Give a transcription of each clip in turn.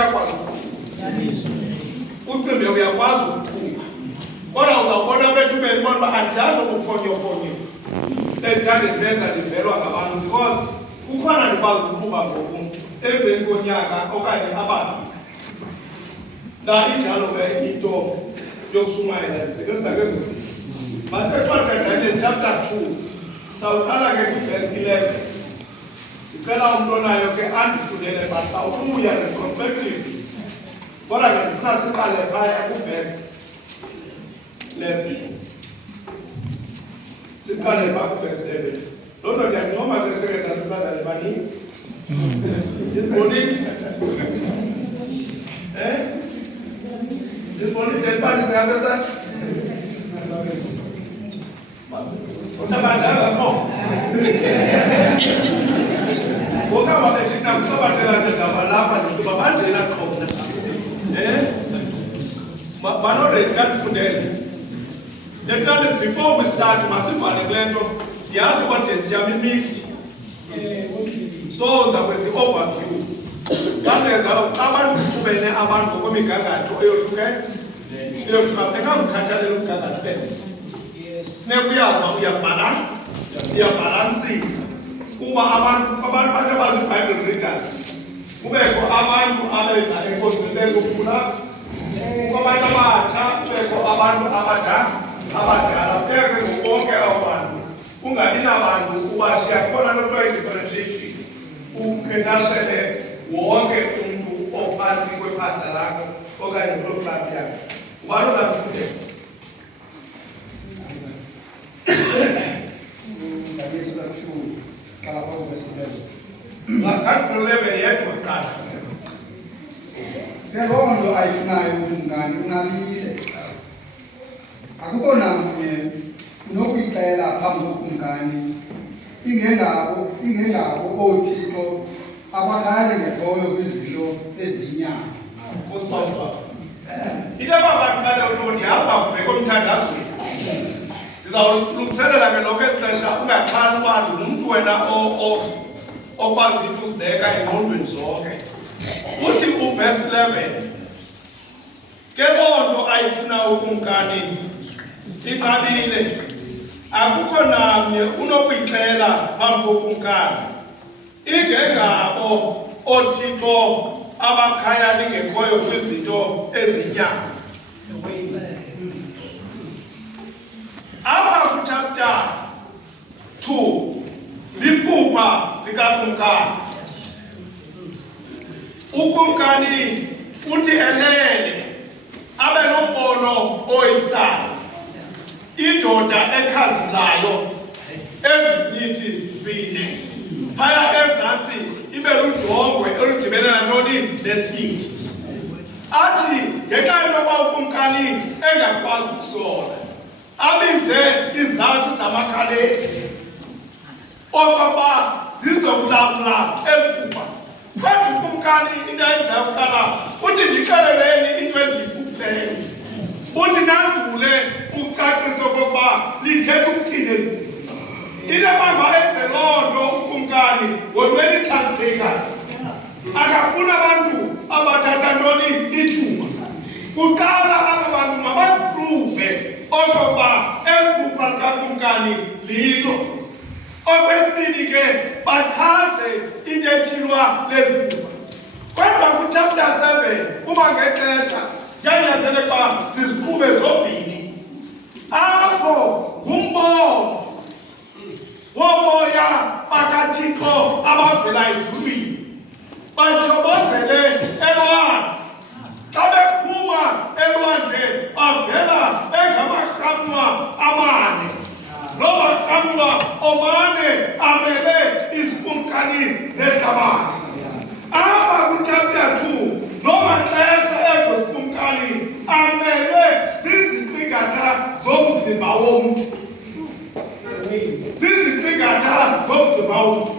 akakwazi ucimbe uyakwazi ukuqhuba kodwa uzawubona bethubeni bona uba andiyazi ukufonyofonyo endikade ndibenza ndivelwa ngabantu because kukhona ndikwazi ukuqhuba ngoku emveni konyaka okanye ababili injalo ke into yokushumayela ndisebenzisa kezo masexoxa Daniel chapter 2 sawuqala ke kwiverse 11 ndicela umntu onayo ke andifundele but sawubuya retrospective kodwa ke ndifuna siqale phaya kwiverse 11 siqale phaa kwiverse 11 loo nto ndiyancoma ke sekretari sisandale baninzi izibonile izibonile ndibani zihambe sathi utabadala kho ngoba bethina kusabatela ndaba lapha ndiba banjena khona banoredi kandifundele ndekade before we start masivale kule nto yazi audience yami mixed so ndizakwenza i-overview ndandenza abantu kuqhubene abantu ngokwemigangatho eyohluka bekangukhathalele umgangatho nekuyama uyabhalansisa kuba abantu abazi-Bible readers kubekho abantu abeza enkonzweni bezokhula kwabantu abatsha kubekho abantu abadala funeka ngobonke abo bantu kungabi nabantu kuba siyakhona nokuthiwa i-differentiation ukhetashele wonke umntu ophantsi kwephahla lakho okanye kuloo klasi yakho ubani ozamfundela loo nto ayifunayo umngani unabile akukho namnye unokuyixela phambi kokumngani ingengabo oothixo abakhali ngekhoyo kwizihlo eziyinyama into ababantu kaloku ndihamba kubhekho emthandazweni ndizawulungiselela ke lokho exesha ungaxhali uba ndingumntu wena okwazi into uzibeka engqondweni zonke uthi uverse 11 ke loo nto ayifuna ukumkani inqabile akukho namnye unokuyixela phambi kokumkani ingengabo oothixo abakhaya lingekhoyo kwizinto ezinyama apha kuchapter 2 liphupha likakumkani ukumkani uthi elele abe nombono oyisayo indoda ekhazelayo ezinyithi zine phaya ezantsi ibe ludongwe oludibene nantoni nesinyithi athi ngenxa yokuba ukumkani engakwazi ukusola abize izazi zamakhaleti okoba zizokulamla ephupha kodwa ukumkani into ayenzayo kuqala uthi ndixeleleni into endiyiphuphileyo uthi nandule ucacise okokuba lithetha ukuthini into abamba enze loo nto ukumkani ngolweni chance takers akafuna abantu abathatha ntoni ithuba kuqala aba bantu mabaziphruve okokuba eliphupha likakumkani lilo okwesibini ke bachaze into etyhilwa leliphupha kodwa kuchapter 7 kuba ngexesha yanyanzeleka uba ziziqhube zombini apho ngumbono womoya bakathixo abavela ezulwini batshobozele elwandle xa bephuma elwandle bavela bengamarhamnwa amane loo marhamnwa omane amele izikumkani zehlabathi apha kuchapter 2 loo maxesha ezo zikumkani amelwe ziziqingatha zomzimba womntu ziziqingatha zomzimba womntu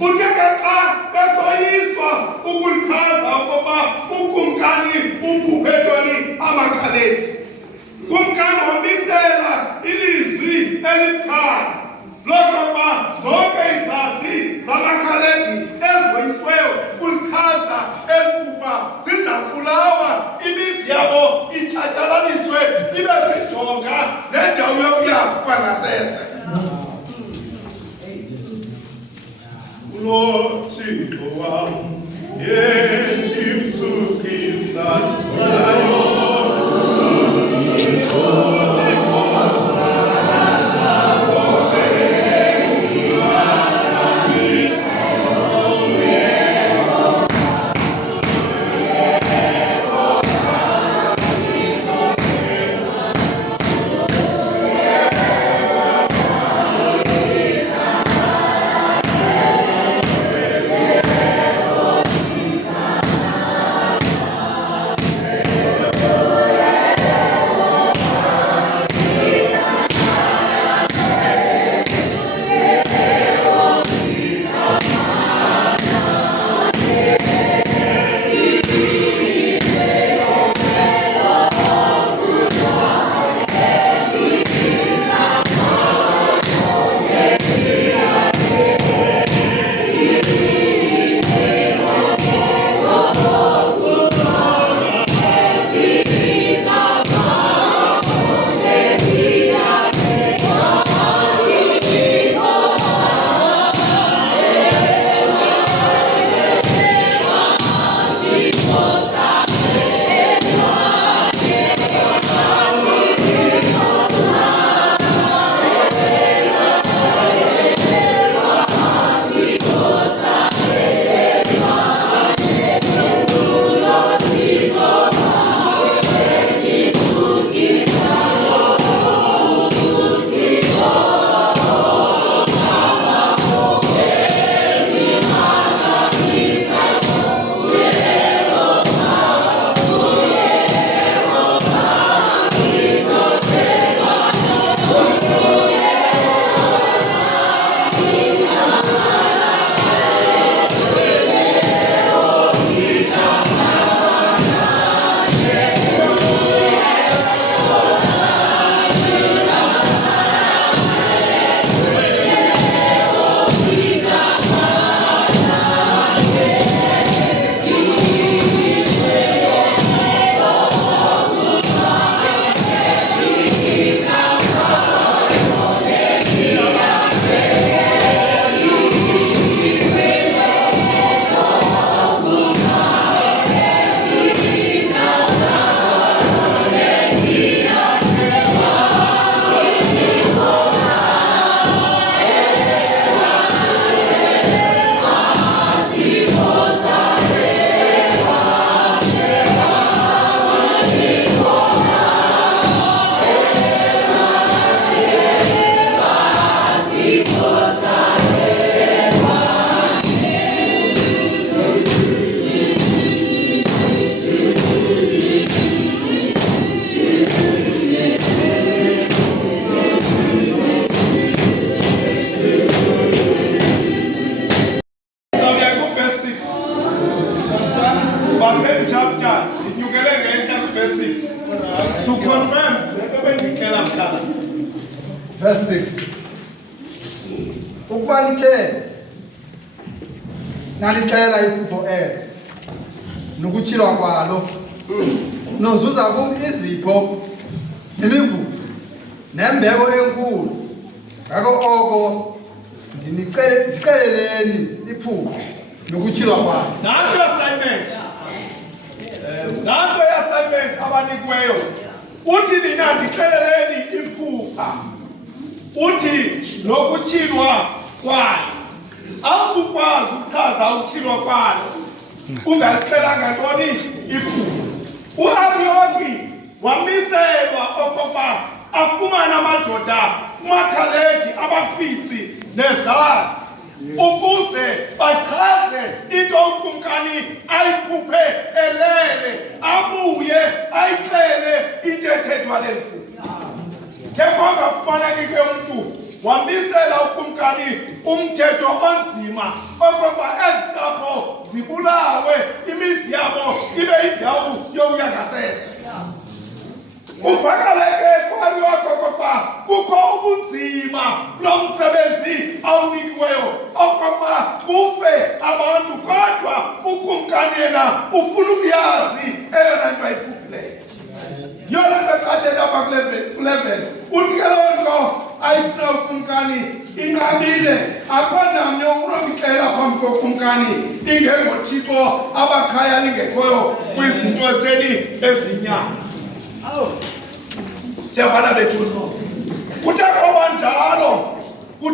uthe ke xa besoyiswa ukulichaza ukuba ukumkani uphuphe ntoni amakhaleti kumkani wamisela ilizwi elibukhali lokuba zonke izazi zamakhaleti ezoyisiweyo kulichaza eliphupha ziza aqalaniswe ibe zijonga nendawo yokuya kwangasese. Ulo Thixo wam yejimsukisa isayo. To confirm, verse 6. Ukuba lithe nalixela iphupho elo nokutyhilwa kwalo nozuza kum izipho nemivuzo nembeko enkulu, ngako oko ndixeleleni iphupho nokutyhilwa kwalo. Nanso assignment. Nanso assignment abanikweyo. Uthi nina ndixeleleni iphupha. Uthi nokutyhilwa kwayo. Awusukwazi ukuchaza ukutyhilwa kwalo ungalixelanga ntoni iphupha. U-Arioki wamiselwa okokuba afumane amadoda uMakhaledi abakhwitsi nezazi ukuze bachaze into ukumkani ayiphuphe elele abuye ayixele into ethethwa leli phupha. Njengokungafumaneki ke umntu wamisela ukumkani umthetho onzima okokuba ezintsapho zibulawe imizi yabo ibe yindawo yokuya ngasese. Uvakaleke kwaloko okokuba kukho ubunzima kulo msebenzi awunikiweyo okokuba kufe abantu, kodwa ukumkani yena ufuna ukuyazi eyona nto ayiphuphileyo. You're 11 uthi ke loo nto ayifuna ukumkani inqabile akho namnye unomxela phambi kokumkani ingengoThixo abakhaya lingekhoyo kwizinto etheni ezinyama. Siyafana bethu kuthe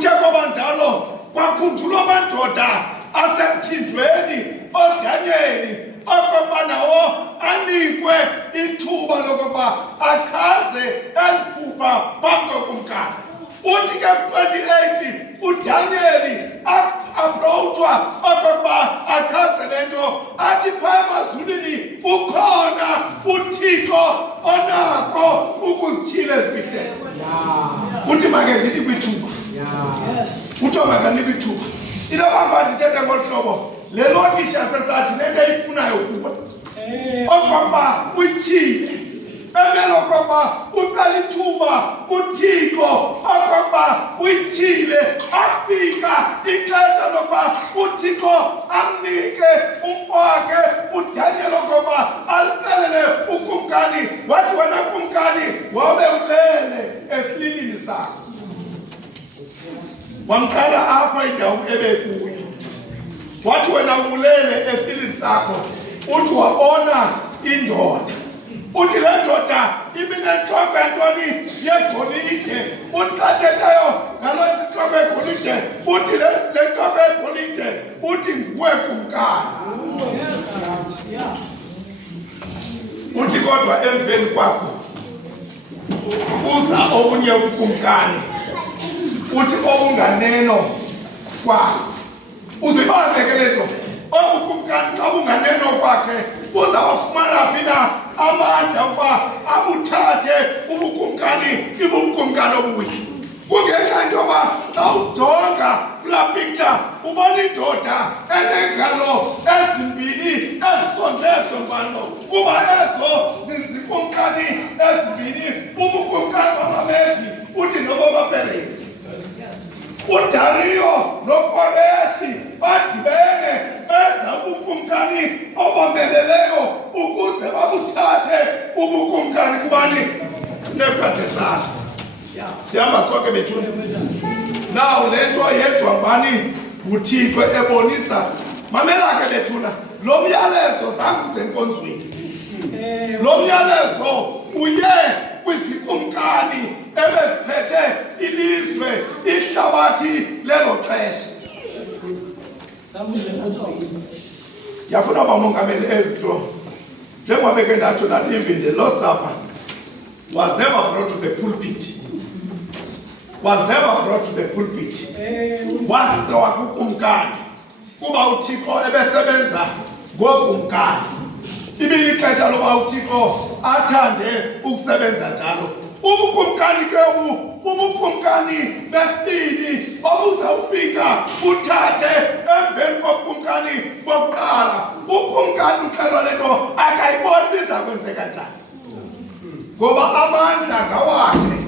kwaba njalo kwakhunjulwa amadoda asemthindweni oDanyeli okokuba nawo anikwe ithuba lokuba achaze eliphupha phambi kokumkani. Uthi ke 28 uDanyeli approachwa okokuba achaze le nto athi phaa emazulwini ukhona uThixo onako ukuzityhila ezifihlelo. Uthi make ndinikwe ithuba. Uthiwa makanikwe ithuba. Into yokuba ndithethe ngolu hlobo le lokishi yasesathi nento eyifunayo kuwe okokuba utyhile emele okokuba ucela ithuba uThixo okokuba uyityhile afika ixesha lokuba uThixo amnike umfake uDanyeli okokuba alixelele ukumkani. Wathi wena kumkani wabe ulele esililini sakho wamqala apha indawo ebekuyo. Wathi wena ulele esililini sakho uthi wabona indoda. Uthi le ndoda ibinentloko yantoni yegolide. Uthi xa thethayo ngaloo ntloko yegolide uthi le ntloko yegolide uthi nguwe kumkani. Uthi kodwa emveni kwakho uza obunye ukumkani uthi obunganeno kwakho. Uzibambeke le nto obukumkani xa bunganeno kwakhe uzawafumana phi na amandla ukuba abuthathe ubukumkani ibukumkani obuyi. Kungenxa into yoba xa ujonga kulaa picture ubona indoda eneengalo ezimbini ezisondezongalo kuba ezo zizikumkani ezimbini. Ubukumkani bamaMedi uthi nobomaPeresi. uDariyo noKoreshi badibene benza ubukumkani obomeleleyo ukuze babuthathe ubukumkani kubani? Nebukadnezar. Sihamba sonke bethuna. Now le nto yenziwa ngubani? nguThixo ebonisa. Mamela ke bethuna, lo myalezo zange usenkonzweni. Lo myalezo uye kwizikumkani ebeziphethe ilizwe ihlabathi lelo xesha. Yafuna bamongameli ezito njengoba beke ndatsho that even the Lord's Supper was never brought to the pulpit. Wasiwa kukumkani kuba uThixo ebesebenza ngokumkani. Ibilixesha loba uThixo athande ukusebenza njalo. Ubukumkani ke ubukumkani besibini obuzawufika uthathe emveni kobukumkani bokuqala. Ukumkani uxelwa le nto akayiboni biza kwenzeka njani ngoba amandla ngawakhe.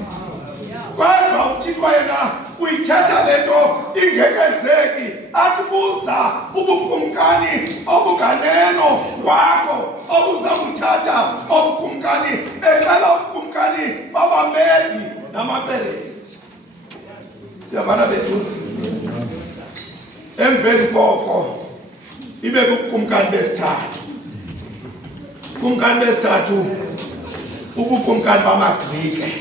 Kodwa uThixo yena uyithetha le nto ingekenzeki. Athi buza ubukumkani obunganeno wakho obuza kuthatha obukumkani exela ubukumkani babaMedi namaPeresi. Siyabana bethu emveni koko ibe kubukumkani besithathu. Ubukumkani besithathu ubukumkani bamaGrike.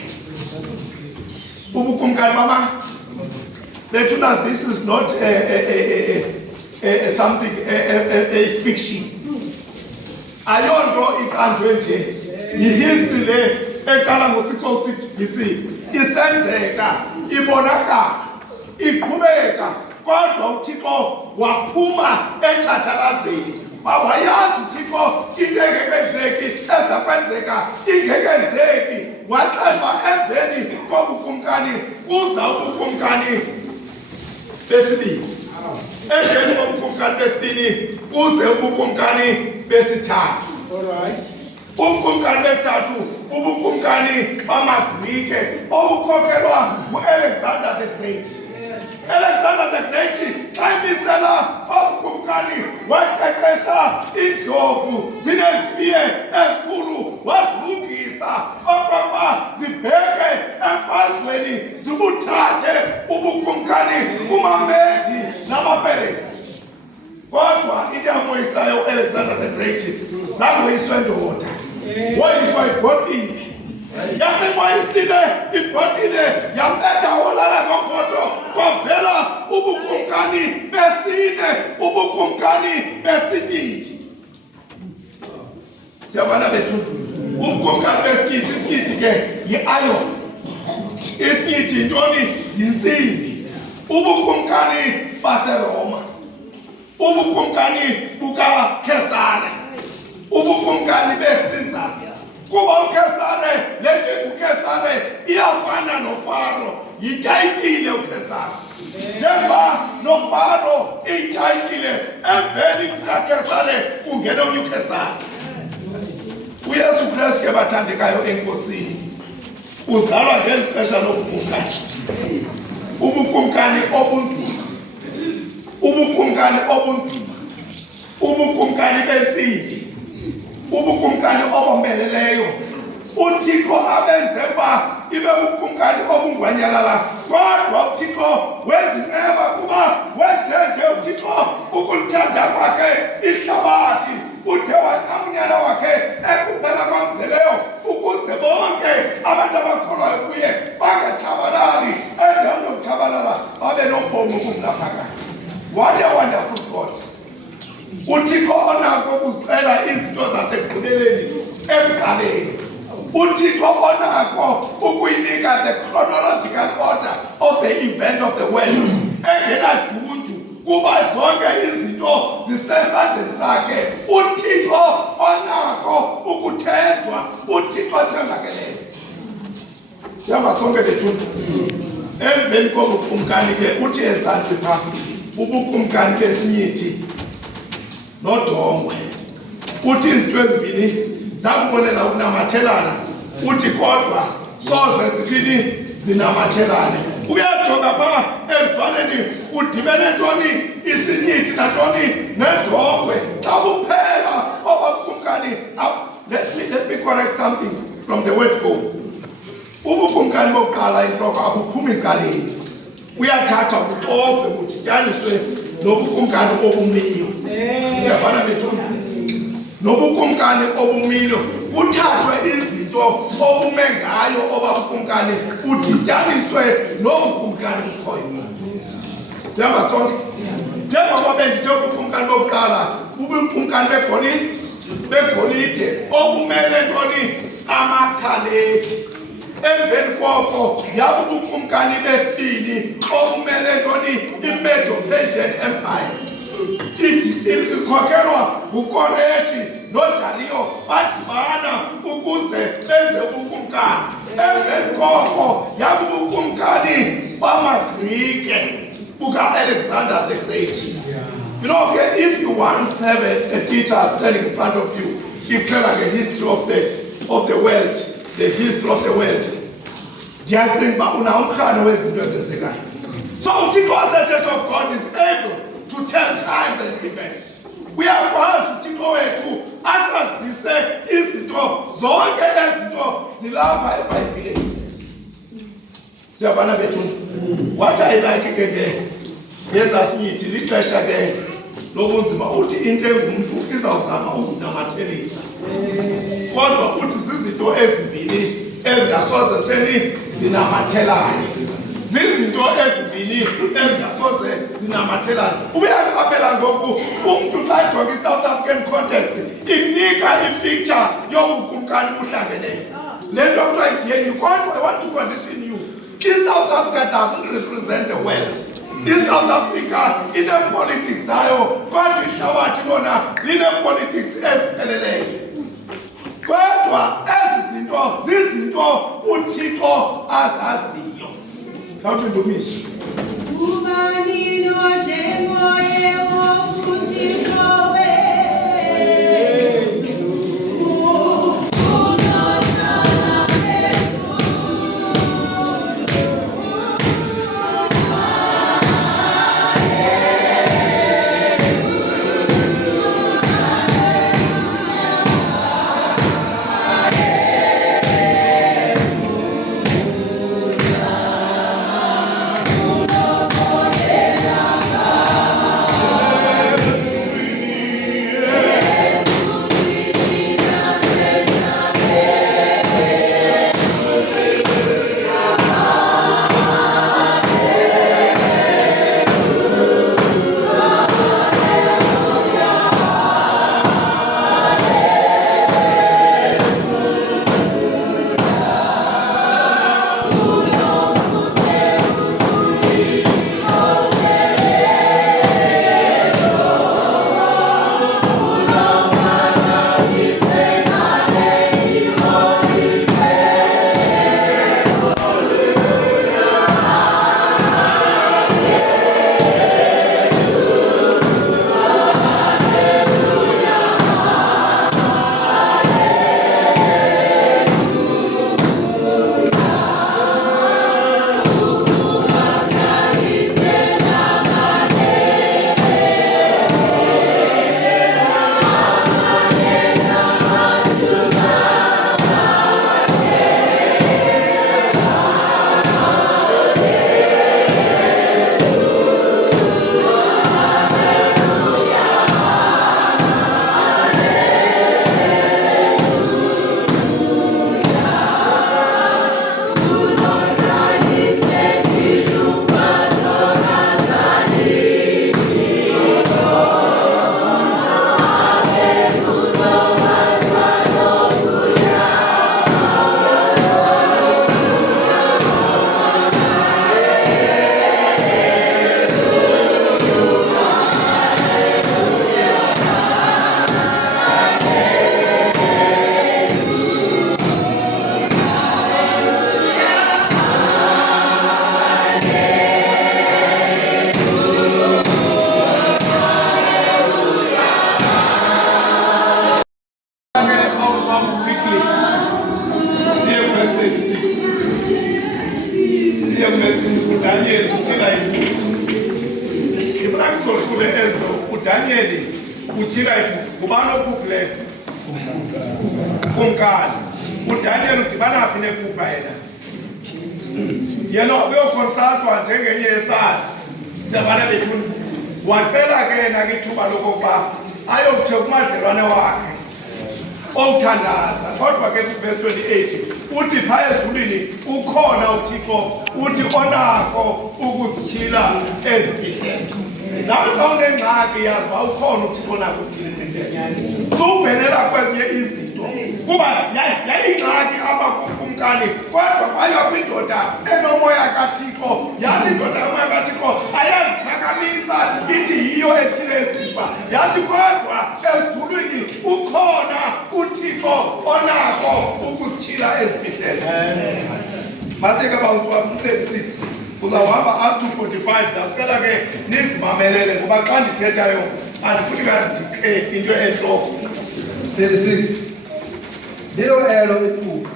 Ubukumkani bama bethuna, this is not something a fiction. Ayonto iqanjwe nje yihistory le eqala ngo606 BC isenzeka ibonakala iqhubeka kodwa uThixo waphuma etshatshalazeni. Wayazi uThixo into engekenzeki ezakwenzeka ingekenzeki. Waxelwa emveni kobukumkani kuza ubukumkani besibini. Emveni kobukumkani besibini kuze ubukumkani besithathu. Ubukumkani besithathu ubukumkani bamaGrike obukhokelwa nguAlexander the Great. Alexander the Great xa imisela obukumkani waqeqesha iindlovu zinezipiye ezikhulu wazilungisa okokuba zibheke emfazweni zibuthathe ubukumkani kumamedi namaperesi. Kodwa into yamoyisayo uAlexander the Great zange uyiswe ndoda, woyiswa ibhotile. Yamimoyisile ibhotile, yambetha olala kompoto, kwavela ubukumkani besine, ubukumkani besinyithi. Siyabona bethu, ubukumkani besinyithi, isinyithi ke yi-iron. Isinyithi yintoni? Yintsimbi. Ubukumkani baseRoma, ubukumkani bukaKesare, ubukumkani beCaesars. Kuba uKesare, lethi uKesare iyafana noFaro, yitayitile uKesare. Njengoba noFaro itayitile, emveni kukaKesare kungena omnye uKesare. uYesu Kristu ke bathandekayo enkosini uzalwa ngeli xesha lobukumkani. Ubukumkani obunzima, ubukumkani obunzima, ubukumkani bentsimbi, ubukumkani obomeleleyo. uThixo abenze uba ibe bukumkani obungwanyalala, kodwa uThixo wenza inceba kuba wenjenje uThixo ukulithanda kwakhe ihlabathi, uthe wathanyana wakhe ekuphela kwamzeleyo, ukuze bonke abantu abakholwayo kuye bangatshabalali, endaweni yokutshabalala babe nobomi obungaphakathi. What a wonderful God! uThixo onako ukuzixela izinto zasekugqibeleni ekuqaleni. uThixo onako ukuyinika the chronological order of the event of the world, engenadudu kuba zonke izinto zisesandleni sakhe. uThixo onako ukuthenjwa, uThixo othembakeleyo. Sihamba sonke bethu emveni kobukumkani ke uthi ezantsi pha ubukumkani besinyithi nodongwe. Uthi izinto ezibini zakubonela ukunamathelana, uthi kodwa soze zithini zinamathelane. Uyajonga pha emthwaleni udibene ntoni isinyithi nantoni nedongwe. Xa kuphela obabukumkani, let me correct something from the word go. Ubukumkani bokuqala intloko abuphumi caleni, uyathatha buxofe budityaniswe nobukumkani obumiyo. Siyabana bethuna, nobukumkani obumiyo kuthathwe izinto obume ngayo obabukumkani udityaniswe nobukumkani bukhoyo. Sihamba sonke. Njengoba bendithe ubukumkani bokuqala ubukumkani begolide obumele ntoni amakhaleki. Emveni koko yaba ubukumkani besibini obumele ntoni iMedo-Persian Empire. Ikhokelwa nguKoreshi noDariyo, badibana ukuze benze ubukumkani. Emveni koko yaba ubukumkani bamaGrike buka-Alexander the Great. You know, okay, if you once have a teacher standing in front of you, declaring the history of the world, the history of the world, ndiyacinga uba unawumkrane wezinto ezenzekayo. So uThixo as-Church of God is able to tell times and events. Uyakwazi uThixo wethu asazise izinto zonke ezinto zilapha eBhayibhileni. Siyabana bethu, what I like ke yesasinyithi lixesha ke lobunzima. Uthi into engumntu izawuzama ukuzinamathelisa, kodwa uthi zizinto ezibini ezingasoze zitheni zinamathelane. Zizinto ezibini ezingasoze zinamathelane. Ubuyaqaphela ngoku umntu xa ejonga i-South African context inika ipicture yobukumkani buhlangeneyo. Le nto kuthiwa iGNU, kodwa I want to condition you. I-South Africa doesn't represent the world. I-South Africa ine-politics zayo, kodwa ihlabathi lona line-politics ezipheleleyo. Kodwa ezi zinto zizinto uThixo azaziyo. Khawuthi ndumiso. Ubani noje moye wofuthixo utyhila iphupha ubani ophuphi leyo kumkani uDaniel udibana phi nephupha yena uyokonsultwa njengenye yesazi siyabana bethuni wacela ke yena ke ithuba lokokuba ayokuthe kumadlelwane wakhe omthandaza kodwa ke kuverse 28 uthi phaya ezulwini ukhona uThixo uthi onako ukuzityhila ezifihleni nawe xa unengxaki yazi uba ukhona uThixo onako ukuzityhila ezifihleni subhenela kwezinye izinto kuba yayingxaki apha kumkani kodwa kwaya kwindoda enomoya kaThixo yathi indoda enomoya kaThixo ayaziphakamisa ithi yiyo etyhile ezifipha yathi kodwa ezulwini ukhona uThixo onako ukuzityhila ezifihleni maseke bawutswa 36 uzawuhamba up to 45 ndacela ke nizimamelele ngoba xa ndithethayo andifuni kanti into entloko 36 lilo elo iphupha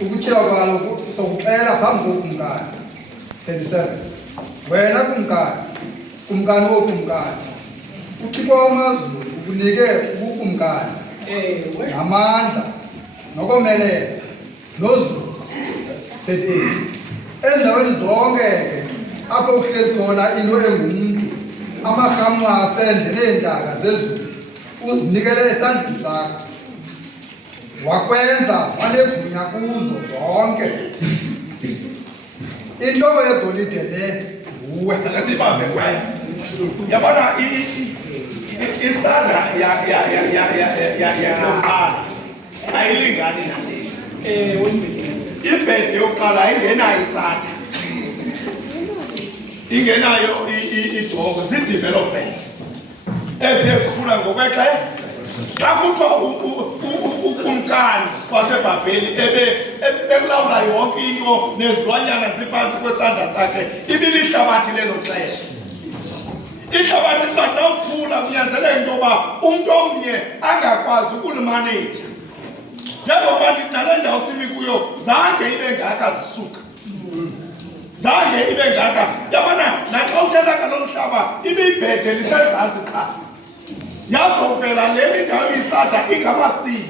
ukutyhila kwalo sokucela phambi kokumkani 37 wena kumkani wokumkani uThixo wamazulu ukunike ubukumkani namandla nokomelela nozulu 38 endaweni zonke ke apho uhleli khona into engumntu amarhamu asendle neentaka zezulu uzinikele esandleni sakho wakwenza wanegunya kuzo zonke into yegolide le nguwe akasibambe kwaye yabona isandla yokuqala ayilingani nale ibhede yokuqala ayingenayo isandla ingenayo ijongo zii-developments eziye zikhula ngokwexesha xa kuthiwa ukumkani waseBhabheli ekulawula yonke into nezilwanyana ziphantsi kwesandla sakhe ibilihlabathi lelo xesha ihlabathi liba nawukhula kunyanzeleka into yoba umntu omnye angakwazi ukulimaneja njengoba ndinale ndawo simi kuyo zange ibe ngaka zisuka zange ibe ngaka yabona naxa uthetha ngalo mhlaba ibibhede lisezantsi qha yazovela le indawo isada ingamasiyi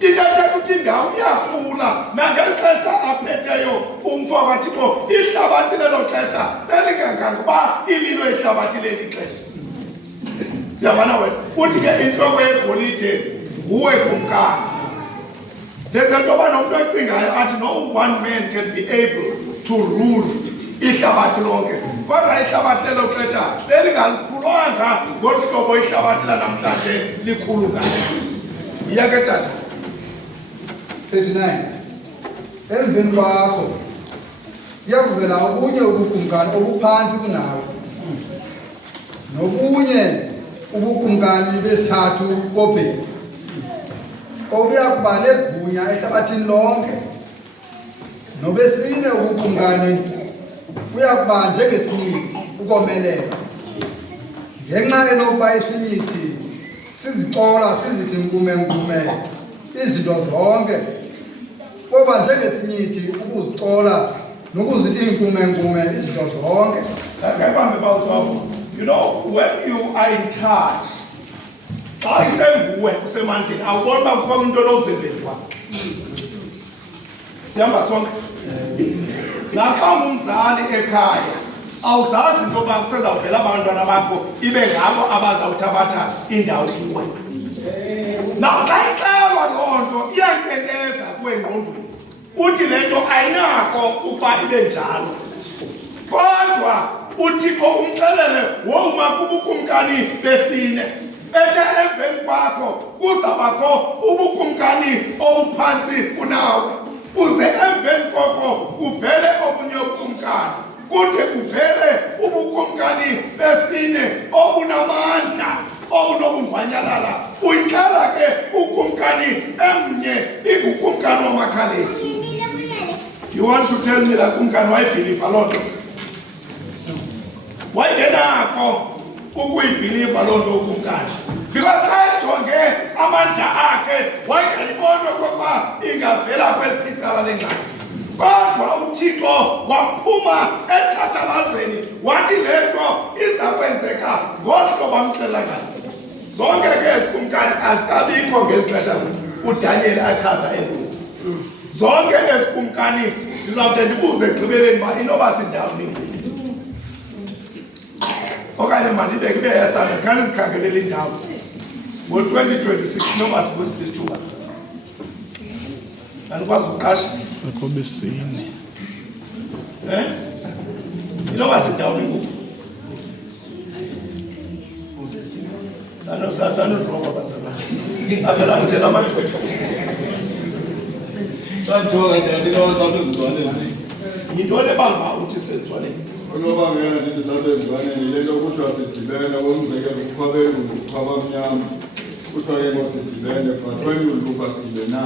into ethetha ukuthi indawo iyakhula nangeli xesha aphetheyo umfo kaThixo ihlabathi lelo xesha belinganganga uba ililo ihlabathi leli xesha siyabona wena uthi ke intloko yegolide nguwe kumkani ndenze into yoba nomntu ocingayo athi no one man can be able to rule ihlabathi lonke kodwa ihlabathi lelo xesha belingalikhulwanga ngolu hlobo ihlabathi lanamhlanje likhulu ngayo iya ke tata 39 emveni kwakho iyakuvela obunye ubukumkani obuphantsi kunawe nobunye ubukumkani besithathu kobheki obuya kuba negunya ehlabathini lonke nobesine ubukumkani buya kuba njengesinyithi ukomelela ngenxa enokuba isinyithi sizicola sizithi mkume izinto zonke kuba njengesinyithi ukuzicola nokuzithi mkume izinto zonke. You know, when you are in charge, xa isenguwe usemandleni awubona uba kukho umuntu onozembeli wakho sihamba sonke naxa ungumzali ekhaya awuzazi into yoba kusezawuvela abantwana bakho ibe ngabo abazawuthabatha indawo kuwe naxa ixelwa loo nto iyankenteza kuwe engqondweni uthi le nto ayinako ukuba ibe njalo kodwa uThixo umxelele woma kubukumkani besine ethe emveni kwakho kuzabakho ubukumkani obuphantsi kunawe uze emveni koko kuvele obunye ubukumkani kude kuvele ubukumkani besine obunamandla obunobumvanyalala uyixela ke ukumkani emnye ingukumkani wamakhaleti. You want to tell me that kumkani wayibhiliva loo nto wayengenako ukuyibhiliva loo nto ukumkani because xa ejonge amandla akhe wayengayibona okokuba ingavela kweli phicala lengxaki kodwa uThixo waphuma ethatshalazeni wathi le nto iza kwenzeka ngolu hlobo amxelela ngalo zonke ke ezikumkani azikabikho ngeli xesha uDaniel achaza ebuku. Zonke ezikumkani ndizawude ndibuze ekugqibeleni uba inoba sindawuni okanye mandibeke ibe yasana khani zikhangelela indawo ngo-2026 inoba sikwesiphi isithuba andikwazi ukuqasha sakho besine inoba sindawuni ngoku sanodroba basaba avelakudela amaxesha yintoni ebanga uthi senzwaneni Unobangela ndithi sathi ezwaneni yile nto kuthiwa sidibene komzekelo kwabamnyama kuthiwa ke ngoku sidibene but when you look at sidibena.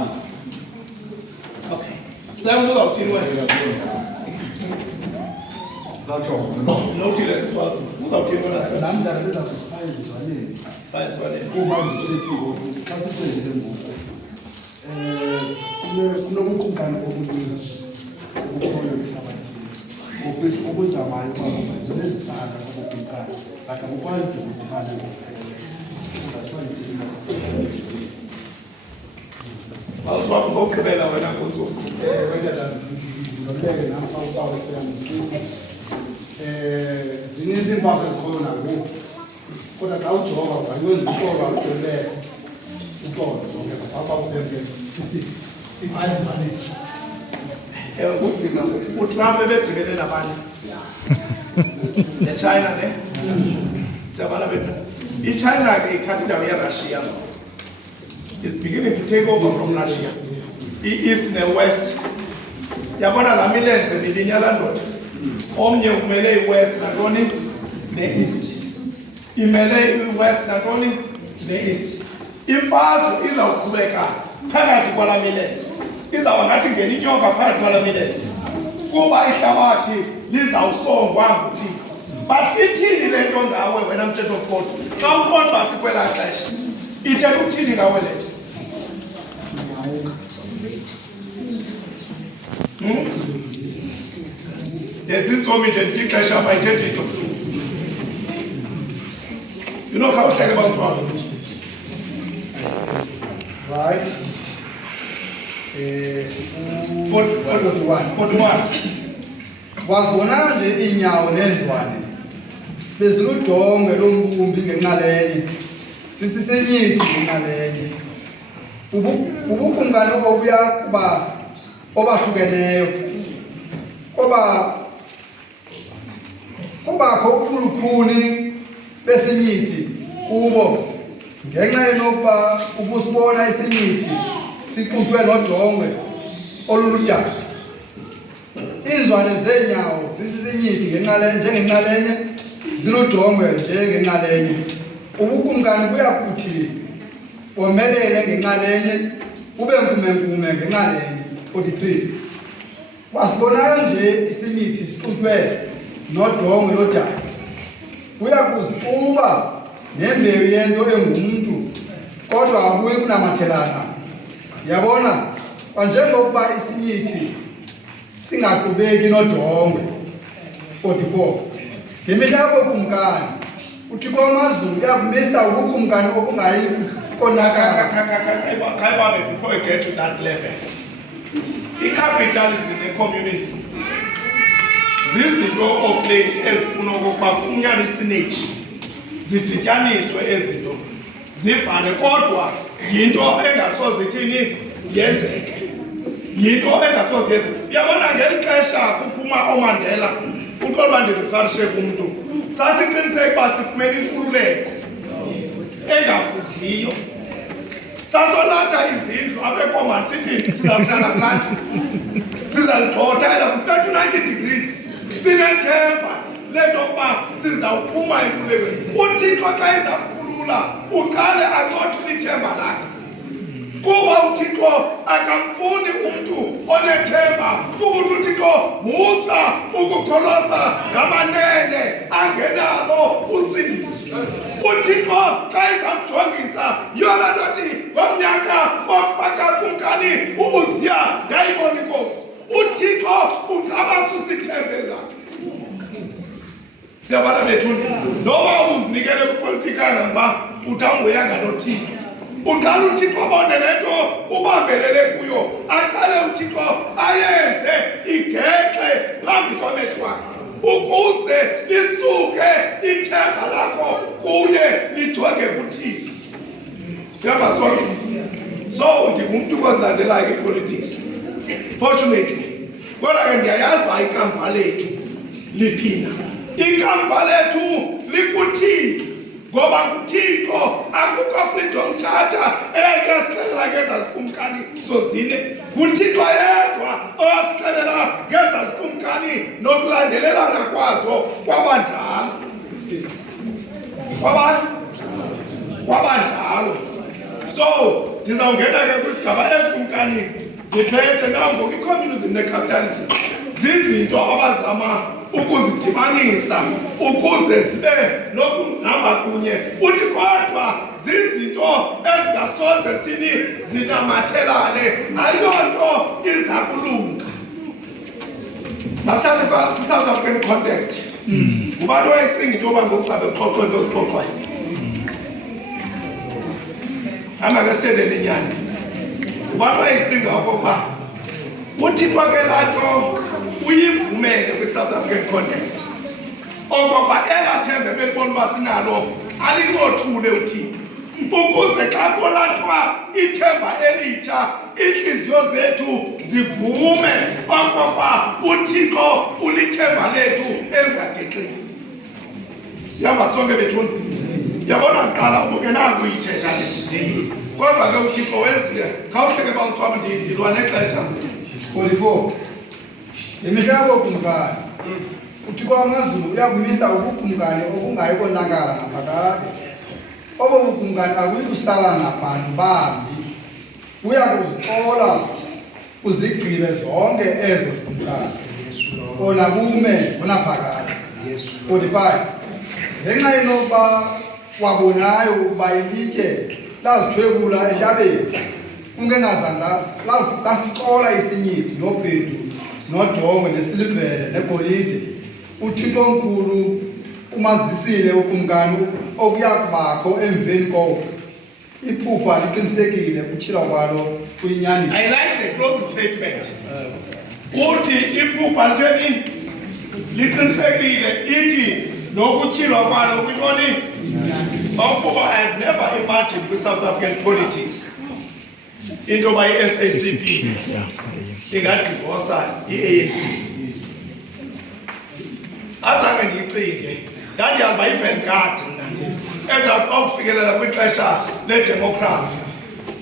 okay sam uzawuthini wena nothile uzawuthini wena sam Nami ndalenza kusifaya ezwaneni. bayenzwaneni Uma ngisefiko xa sikwenzele ngoku. Kunobukumkani obuninzi obukhoyo emhlabathini. Okuzamayo uba basebenzisana obukumkani. But akukwazi ukudibana. That's why it's awuzwaphi ngokugqibela wena nkosuku zininzi iimpaka ezikhona ngoku kodwa xa ujonga ungayikwenza uxolo alugqibeleko uxolo zonke apha usemke ayizimane ewe kunzima uTrump ebedibene nabantu neChina ne siyabona bethu iChina ke ithatha indawo yeRussia is beginning to take over from Russia i-east ne-west yabona la milenze milinye laa ndoda omnye umele i-west nantoni ne-east imele i-west nantoni ne-east imfazwe izawuqhubeka phakathi kwala milenze izawuba ngathi ngena inyoka phakathi kwala milenze kuba ihlabathi lizawusongwa nguThixo but ithini le nto ngawe wena mthetho mkhosi xa uqonda uba sikwelaa xesha ithetha uthini ngawe le ndenza intsomi nje nditye ixesha abayithethi into inokhawuhleke bamthwalo right 41 wazibona nje iinyawo neenzwane beziludongwe lombumbi ngenxalenye sisisenyithi ngenxalenye ubukumkani obuya kuba obahlukeneyo kobakho ubukhulukhuni besinyithi kubo ngenxa yenokuba ubusibona isinyithi sixutywe nodongwe oluludaka iinzwane zeenyawo zisisinyithi njengenxalenye ziludongwe njengenxalenye ubukumkani buya kuthi bomelele ngenxalenye ube nkumenkume ngenxalenye 43 wasibonayo nje isinyithi sixutywe nodongwe lodaka kuya kuziquba nembewu yento engumntu kodwa abuyi kunamathelana yabona kwanjengokuba isinyithi singaqubeki nodongwe 44 ngemihla yobukumkani uThixo wamazulu uyavumisa ubukumkani obungayi konakala khayibambe before you get to that level i-capitalism ne-communism zizinto of late ezifuna okokuba kufunyanwe isineji zidityaniswe ezinto zivane kodwa yinto engasoze ithini yenzeke yinto engasoze yenzeke uyabona ngeli xesha kuphuma oMandela uqoba ndirifarishe kumntu sasiqiniseka uba sifumene inkululeko engafuziyo sasolatha izindlu apha eKomani sithi sizawuhlala kulapha sizalugxotha kusika 90 degrees sinethemba lento yokuba sizawuphuma enkululekweni uThixo xa ezakukhulula uqale axothule ithemba lakhe kuba uThixo akamfuni umntu onethemba ukuthi uThixo musa ukukholosa ngamanene angenalo usindiso uThixo xa ezamjongisa yona ntothi ngomnyaka wafaka kumkani uUzia ndayibona inkosi uThixo uthabasusa ithembe lakhe siyabala bethuni noba uzinikele kwipolitika ngaba utamuyanga nothixo. Uqala uthixo abone lento ubambelele kuyo, aqale uthixo ayenze igexe phambi kwamehlo akhe ukuze lisuke ithemba lakho kuye lijonge kuthixo. Siyahamba sonke. So ndingumntu ozilandelayo ipolitics fortunately, kodwa ke ndiyayazi uba ikamva lethu liphina. Ikamva lethu likuthixo, ngoba nguthixo akukho freedom charter eyayikasixelela ngezazikumkani zozine. Nguthixo yedwa oyasixelela ngezazikumkani nokulandelelana kwazo kwabanjalo. Kwabanjalo. So ndizawungena ke kwisigaba ezikumkani ziphethe nangoku i-communism ne-capitalism zizinto abazama ukuzidibanisa ukuze zibe nokuhamba kunye. Uthi kodwa zizinto ezingasoze thini zinamathelane, ayonto iza kulunga. Masithathe kwi-South African context. Ngubani owayecinga into yoba ngokusabe qoqo into ziqoqwayo? Hamba ke sithethe nenyani. Ngubani owayecinga okokuba uthixo ke laa nto uyivumele kwi-South African context okokuba elathembe belibona uba sinalo alincothule uthixo ukuze xa kolathwa ithemba elitsha iintliziyo zethu zivume okokuba uthixo ulithemba lethu elingagexiyo. Sihamba sonke bethuna. Yabona kuqala ungenako uyithetha le, kodwa ke uthixo wenzile. Khawuhleke bawuthwama ndilwa nexesha. 44 imihla yokumkani uthixo wamazulu uyakumisa ubukumkani obungayi konakala ngaphakade. Obo bukumkani akuyi kusala nabantu bambi, uya kuzixola uzigqibe zonke ezo zikumkani ona bume unaphakade. 45 ngenxa yenokuba wabonayo ukuba ilitye lazithwebula entabeni kungengazanga lasixola isinyithi nobhedu nodongwe nesilivere negolide, uthixo omkhulu umazisile ukumkani okuya kubakho emveni koko. Iphupha liqinisekile ukutshilwa kwalo kuyinyani. I like the closing statement. Uthi iphupha litheni liqinisekile, ithi nokutyhilwa kwalo kwintoni. Therefore, I have never imagined with South African politics into by SACP ingadivosa i-ANC. Azange ndiyicinge, ndandihamba iVanguard mna ezawuqa ukufikelela kwixesha ledemokhrasi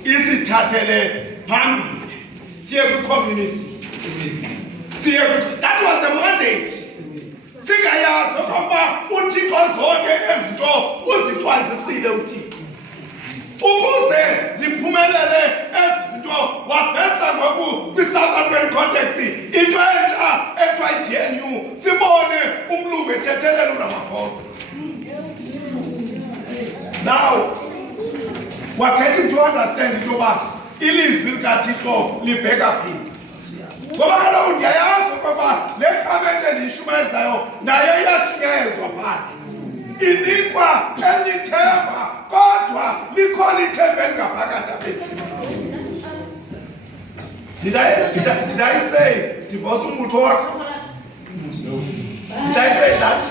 isithathele phambili siye kwicommunism. That was the mandate. Singayazi okokuba uthixo zonke ezinto uzicwangcisile uthixo ukuze ziphumelele ezi zinto. Waveza ngoku kwi-South African context into entsha ekuthiwa i-GNU, sibone umlungu ethethelela uRamaphosa. Now we're getting to understand into yoba ilizwi likathixo libheka phi. Ngoba kaloku ndiyayazi okokuba le rhamente endiyishumayelizayo nayo iyashunyayezwa phandle, inikwa enye ithemba, kodwa likhona ithemba elingaphakathi apha. Did I say divorce umbutho wakho? Did I say that?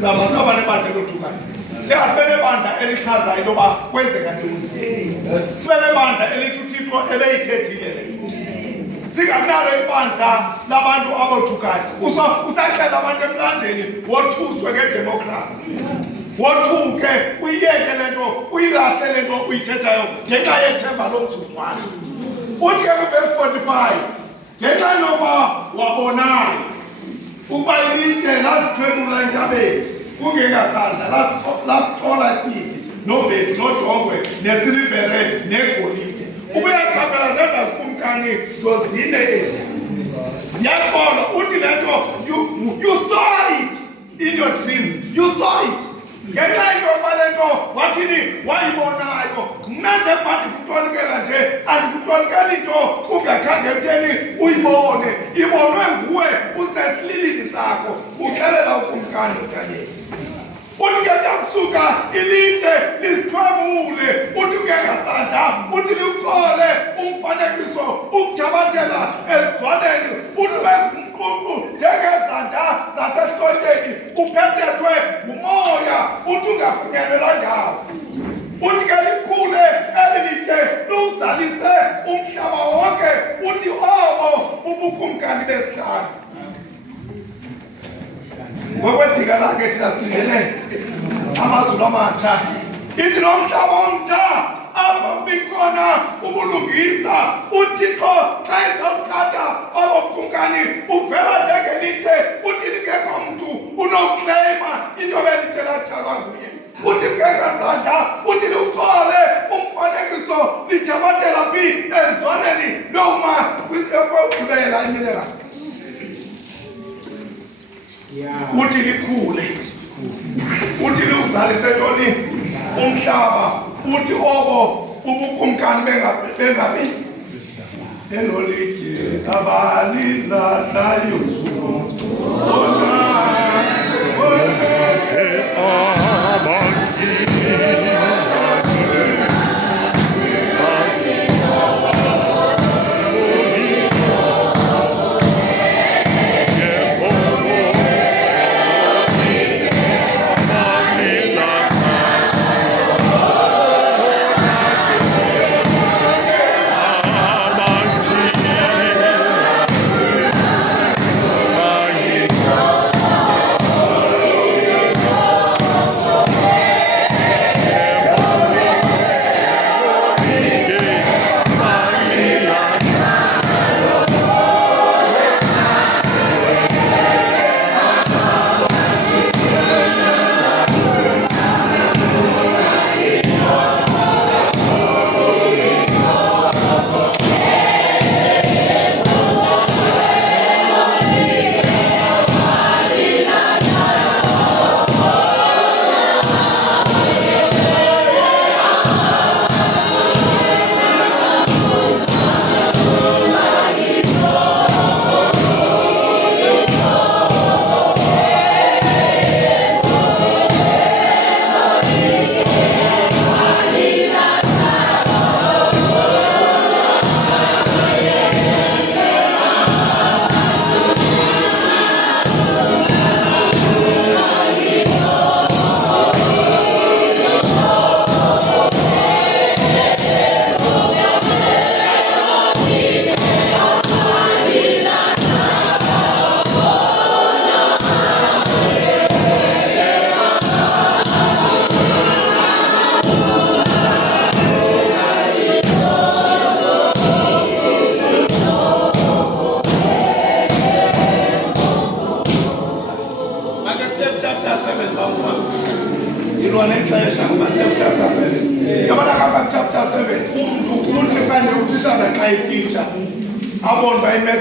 sizama saba nebandla lothukana lingazibe nebandla elichazayo into yoba kwenzeka ntoni sibe nebandla elithi uThixo ebeyithethile singakunalo ibandla labantu abothukayo usaxela abantu emlandweni wothuswe ngedemokhrasi wothuke uyiyeke le nto uyilahle le nto uyithethayo ngenxa yethemba lomzuzwana uthi ke kuvesi 45 ngenxa yokuba wabonayo ukuba ilitye lasithwebula entabeni kungengasandla lasithola isithi nobhedu nodongwe nesilivere negolide ubuyaqaphela zezazikumkani zozine ezi ziyakholwa uthi le nto you saw it in your dream you saw it ngenxa yokuba le nto wathini wayibonayo mna nje kuba ndikutolikela nje andikutolikeli nto ungakhange utheni uyibone ibonwe nguwe usesililini sakho uxelela ukumkani okanye uthi ke kusuka ilitye lizithwebule uthi ungengasanda uthi liwuthole umfanekiso ukuthabathela ezwaneni uthi umququ njengezanda zasehlotyeni uphethethwe ngumoya uthi ungafinyelelwa ndawo uthi ke likhule eli litye luwuzalise umhlaba wonke uthi obo ubukumkani besihlanu ngokwedika lakhe thina silindele amazulu amatsha ithi lo mhlaba omtsha apho bikhona ubulungisa uThixo xa ezawuthatha obukumkani uvela njengelitye uthi likekho mntu unokleyima into belitye latyalwa nguye uthi kungengasandla uthi liwuthole umfanekiso lithabathela phi enzwaneni loma kwegqibela iminerali uthi likhule uthi liwuzalise ntoni umhlaba uthi obo ubukumkani bengabi elolitye abalidlayo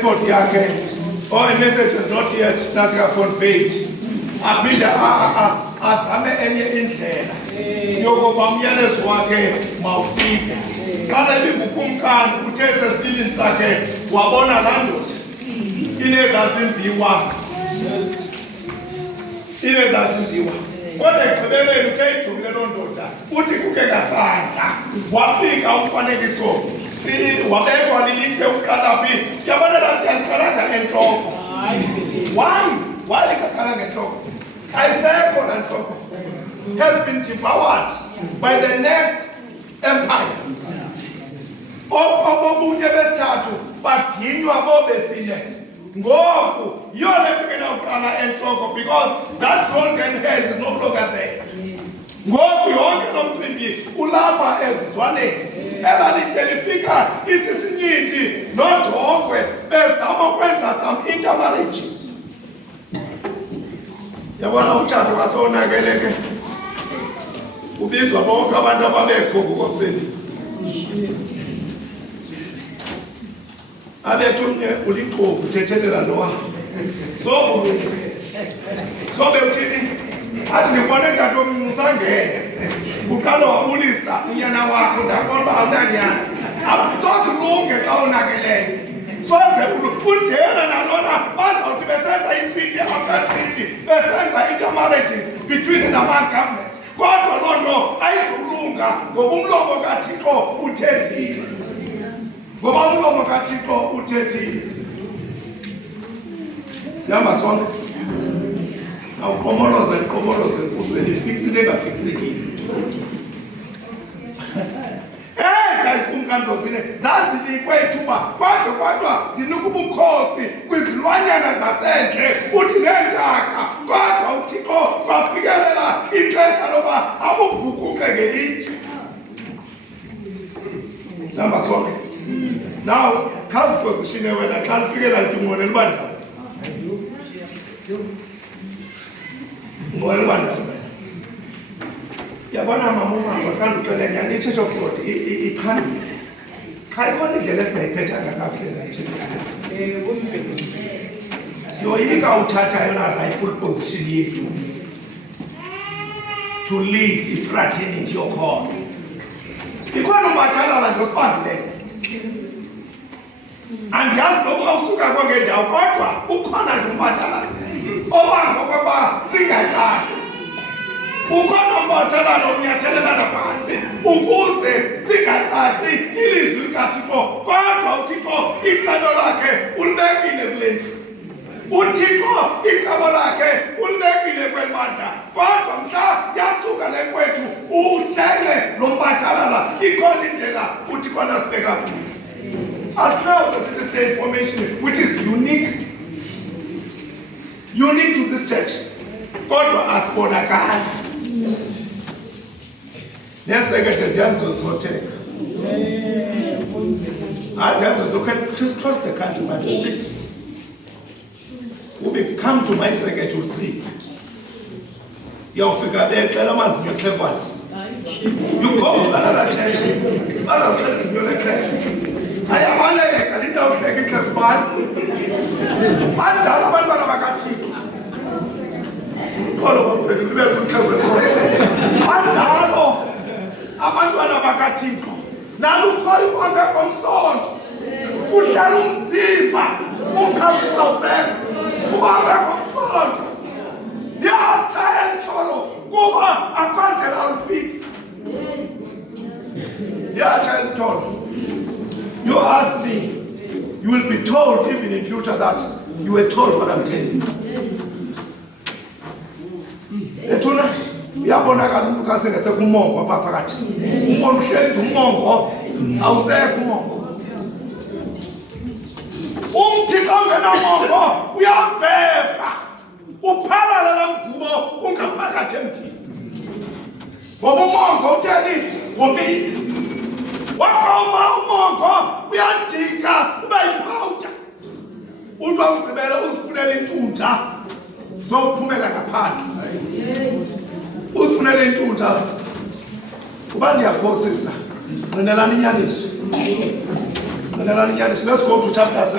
method yakhe or a message is not yet that conveyed aphinde azame enye indlela yokuba umyalezo wakhe mawufike kana ibibukumkani uthe sesilini sakhe wabona laa ndoda inezazimbiwa kodwa ekugqibeleni uthe ijongile loo ndoda uthi kuke ngasandla wafika umfanekiso wabethwa lilitye uqala phi yabona laa nto yaliqalanga entloko why lingaqalanga entloko Isaiah has been devoured by the next empire. Obunye besithathu baginywa bobesine. Ngoku yona ebikela uqala enhloko because that golden head is no longer there. Ngoku yonke lo mcimbi ulapha ezizwaneni. Elalike lifika isisinyithi nodongwe bezama ukwenza some intermarriages. Yabona umthatho kasonakele ke. Ubizwa bonke abantu ababekho ngokuseni. Abethunye uliqobu uthethelela lowa. So bekuthini athi ngibone ntato musangene. Uqala wabulisa unyana wakho ndabona awunanyana. Awusoze ulunge xa unakeleyo. Soze unjena nalona bazawuthi besenza i-treaty after treaty besenza intermarriages between nama-governments. Kodwa loo nto ayizulunga ngoba umlomo kaThixo uthethile. Ngoba umlomo kaThixo uthethile. Sihamba sonke. Awukhomoloze usele ifiksile engafiksekile. Umkhandlo zine zazinikwe ithuba kodwa zinika ubukhosi kwizilwanyana zasendle uthi neentaka kodwa uThixo wafikelela ixesha loba abubhukuke ngelitye. Sihamba sonke. Now khazipozishine wena xa lifikela litingonela uba ndaba. Ngonela uba ndaba. Yabona mama kanti uqele nyani i-Church of God iqhandile. Cha ikhona indlela esingayiphethanga kakuhle la-Church. Siyoyika uthatha yona rightful position yethu to lead ifraternity yokhona. Ikhona umathalala nje osibambileyo. Andiyazi noba usuka kwangendawo kodwa ukhona nje umathalala obanga okoba singacaci. Ukhona umathalala omnyathelelana phansi ukuze singacaci ilizwi likaThixo kodwa uThixo icebo lakhe ulibekile kule ndlu. uThixo icebo lakhe ulibekile kweli bandla kodwa mhla yasuka le kwethu uhlele lo mpathalala ikhona indlela uThixo nasibeka kuyo. As now the city state formation which is unique to this church kodwa asibonakali. Nesekethe ziyanzozotheka. You can crisscross the country, but we come to my second to see. You go to another church. I am I didn't know if I can find. Abantwana bakaThixo nalukhoyo uhambe ngomsonto udlala umzimba umkhafula usekho uhambe ngomsonto yatshaya entlolo kuba akwandlela ulufix yatshaya entlolo. You ask me, you will be told even in future that you were told what I'm telling you. Ethuna uyabonakala umuntu kasengese kumongo apha phakathi. Umbona uhleli umongo awusekho umongo. Umthixo ongenamongo uyavepha. Uphalala lamgubo ungaphakathi emthini. Ngoba umongo utheni womile. Wakoma umongo uyajika ube yipowder. Uthi awugqibela uzifunele intunja zokuphumela ngaphandle. Uzifunele intunja kuba ndiyaphosisa nqinelani inyaniso. Let's go to chapter 7.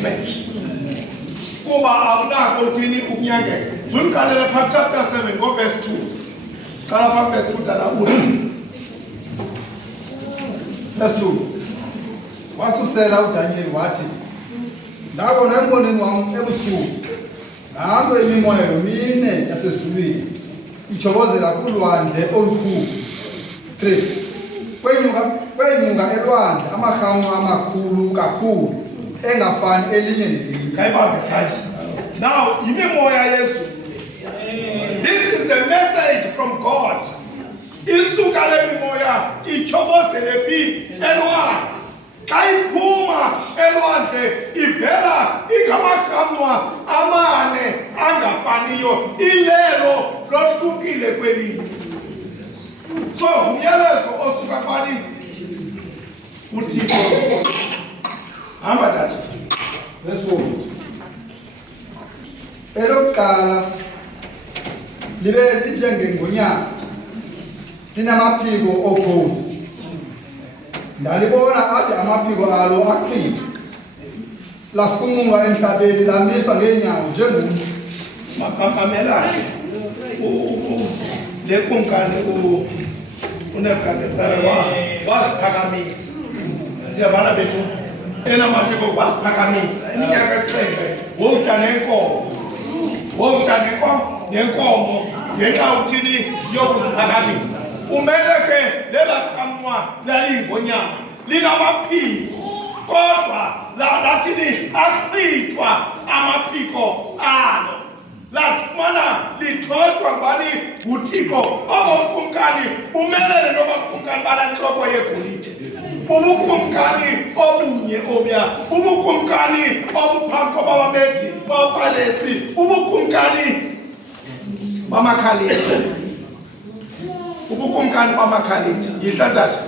mismatch kuba awunako uthini ukunyangeka. Zundiqalela phaa chapter 7 ngoverse 2. Qala phaa verse 2 dalabuhle. Verse 2. Wasusela uDaniel wathi, ndabona embonweni wam ebusuku, nanto imimoya yomine yasezulwini ichokozela kulwandle olukhulu. 3. Kwenyuka elwandle amarhamu amakhulu kakhulu engafani elinye nelinye. Now, imimoya Yesu. This is the message from God. Isuka lemimoya ichobozele phi elwandle. Xa iphuma elwandle ivela ingamarhamwa amane angafaniyo, ilelo lohlukile kwelinye. So umyalezo osuka kwani uThixo. Hamba tata. Verse 4. Elokuqala libe linjengengonyama linamaphiko okhozi. Ndalibona ade amaphiko alo aqina, lafumulwa emhlabeni lamiswa ngeenyawo njengomntu. Makamelane le kumkani uNebukadnezar wasiphakamisa. Siyabona bethu enamaphiko wasiphakamisa iminyaka esixhenxe wotya nenkomo ngenxa uthini yokuziphakamisa. Umele ke lelaqhamwa lalingonyama linamaphiko kodwa lathini achithwa amaphiko alo. Lasifumana lithothwa ngubani? nguThixo. Obukumkani bumelele nobakumkani balantloko yegolide. Ubukumkani obunye obya, ubukumkani obuphambi kwabababedi bawupalesi, ubukumkani bamakhaliphi. Ubukumkani bamakhaliphi yihlathatha.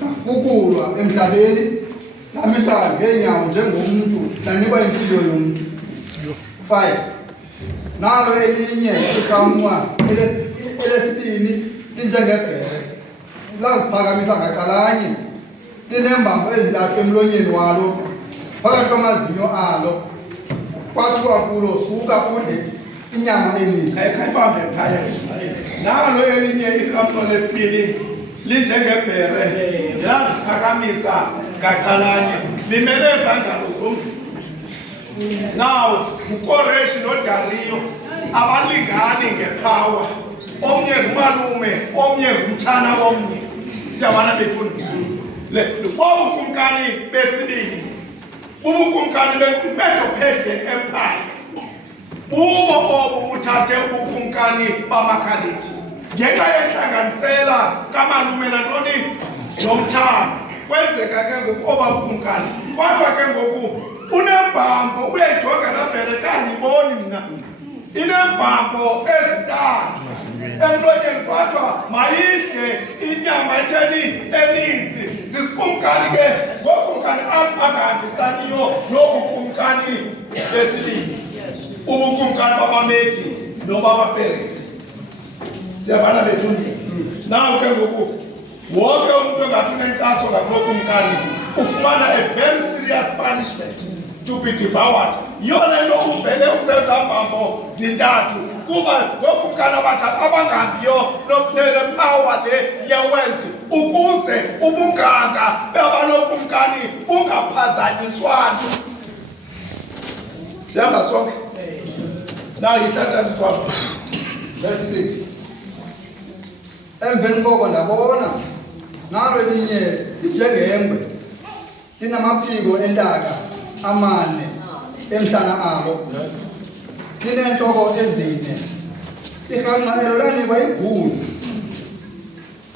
Lafukulwa emhlabeni lamiswa ngeenyawo njengomntu lanikwa impilo yomntu. 5. Nalo elinye iqhamwa elesibini linjengebhere, laziphakamisa ngacalanye, linembambo ezintathu emlonyeni walo, phakathi kwamazinyo alo. Kwathiwa kulo, suka udle inyama emihle. Khayibambe phaya. Nalo elinye iqhamwa lesibini linjengebhere, laziphakamisa ngacalanye, limele izandalo zombili. Now, uKoreshi noDariyo abalingani ngepower. Omnye ngumalume, omnye ngumtshana omnye. Siyabana bethuni. Ubukumkani besibili, ubukumkani beMedo-Persian Empire. Bubo obu buthathe ubukumkani bamakhaliphi. Ngenxa yentlanganisela kamalume nantoni nomtshana. Kwenzeka ke ngoku oba bukumkani. Kodwa ke ngoku unembambo uyayijonga labhere kandiyiboni mna. Inembambo ezintathu emlonyeni kwathiwa mayidle inyama etheni eninzi. Zisikumkani ke ngokumkani angahambisaniyo nobukumkani besibili, ubukumkani babaMedi nobabaPeresi. Siyabana bethuni. Naw ke ngoku wonke umuntu engathi unentshaso ngakulo kumkani ufumana a very serious punishment, to be devoured. Yiyo le nto uvele usezambambo zintathu kuba ngokumkani abathathu abangahambiyo nepower le ye-world ukuze ubunganga babalokumkani bungaphazanyiswana. Sihamba sonke. Now yihlathathi swami. Verse 6. Emveni koko ndabona nalo elinye linjengengwe, linamaphiko entaka amane emhlana alo, lineentloko ezine. Irhamqa elo lanikwa ibhulu.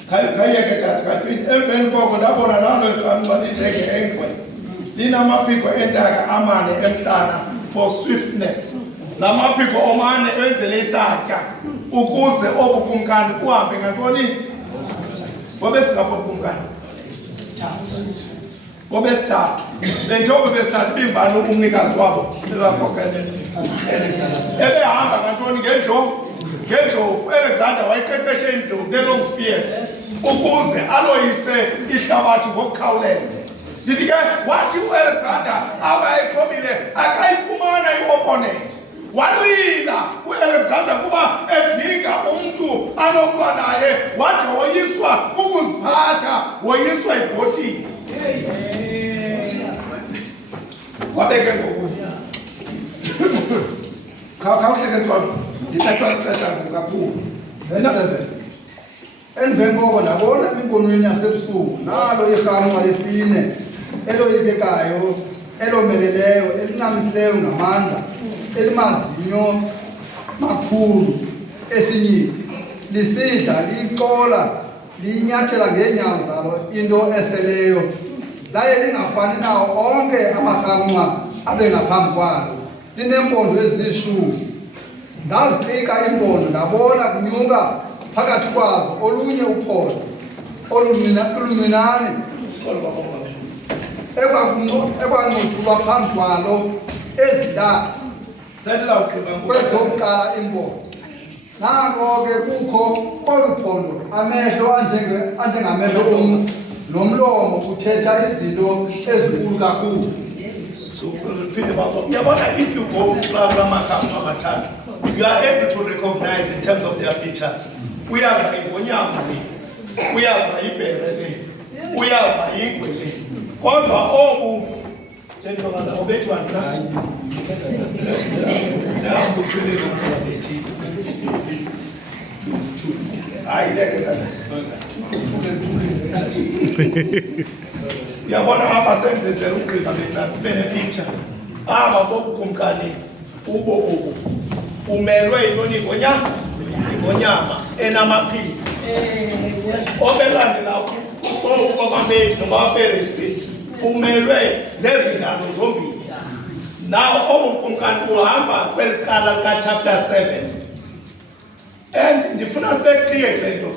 Khayeke tata kaphinde. Emveni koko ndabona nalo irhamqa linjengengwe, linamaphiko entaka amane emhlana for swiftness. Namaphiko omane enzele isantya ukuze obukumkani uhambe ngantoni? Bobesingapho obukumkani? Bobesithathu. Njengoba besithathu bimbani umnikazi wabo ebakhokhele. Ebehamba ngantoni? Ngendlovu. Alexander wayiqeqeshe indlovu ne-long spears ukuze aloyise ihlabathi ngokukhawuleza. ndithi ke wathi uAlexander abayithobile akayifumana i-opponent walila uAlexander kuba edinga umntu anokuba naye wade woyiswa ukuziphatha woyiswa ibhotini wabeke ngokuya khawuhleketswana ndithathwa kakhulu emveni koko ndabona embonweni yasebusuku nalo irhamncwa lesine eloyikekayo elomeleleyo elincamisileyo ngamandla elimazinyo makhulu esinyithi lisidla liyiqola liyinyathela ngeenyawo zalo into eseleyo laye lingafani nawo onke amarhamncwa abe ngaphambi kwalo lineempondo ezilishumi ndazipika iimpondo ndabona kunyuka phakathi kwazo olunye uphondo oluminane ekwancothulwa phambi kwalo ezintathu kwezokuqala impondo nako ke kukho olu phondo amehlo anjengamehlo omntu nomlomo uthetha izinto ezinkulu kakhulu. If you go to you are able to recognize in terms of their features. We are by Bonyamali, we are by Iberele, we are by Igwele. Kodwa obu gentlemen obethu andani. Uyabona apha senzenzela ugqiba sibe nepicture aba bokukumkani ubo umelwe yintoni ingonyama enamaphiko obelandela ubabameli nobaperesi umelwe zezingalo zombili nawo obukumkani uhamba kweli cala lika-chapter 7 and ndifuna sibe clear kule nto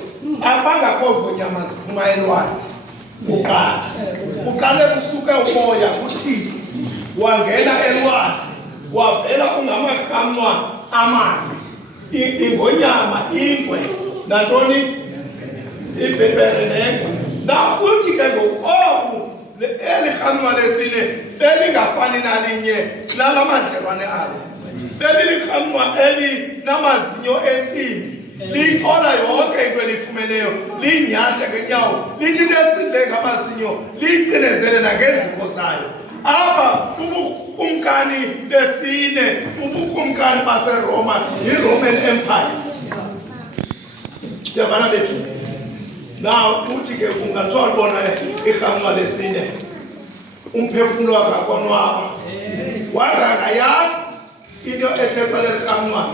abangakho ngonyama ziphuma elwandle uqale kusuke umoya kuthixo wangena elwandle wavela ungamarhamncwa amane ingonyama ingwe nantoni ibhebhere nengwe na uthi ke ngoku obu eli rhamncwa lesine belingafani nalinye lala mandlelwane alo belirhamncwa elinamazinyo entsimbi liyiqola yonke into elifumeneyo liyinyashe ngenyawo lithi lesindle ngamazinyo liyicinezele nangenzipho zayo apha ubukumkani besine ubukumkani baseRoma yi-Roman Empire. Siyabana bethu now uthi ke ungathiwa bona irhamncwa lesine umphefumlo wakhe akonwaba wangangayazi into ethethwa leli rhamncwa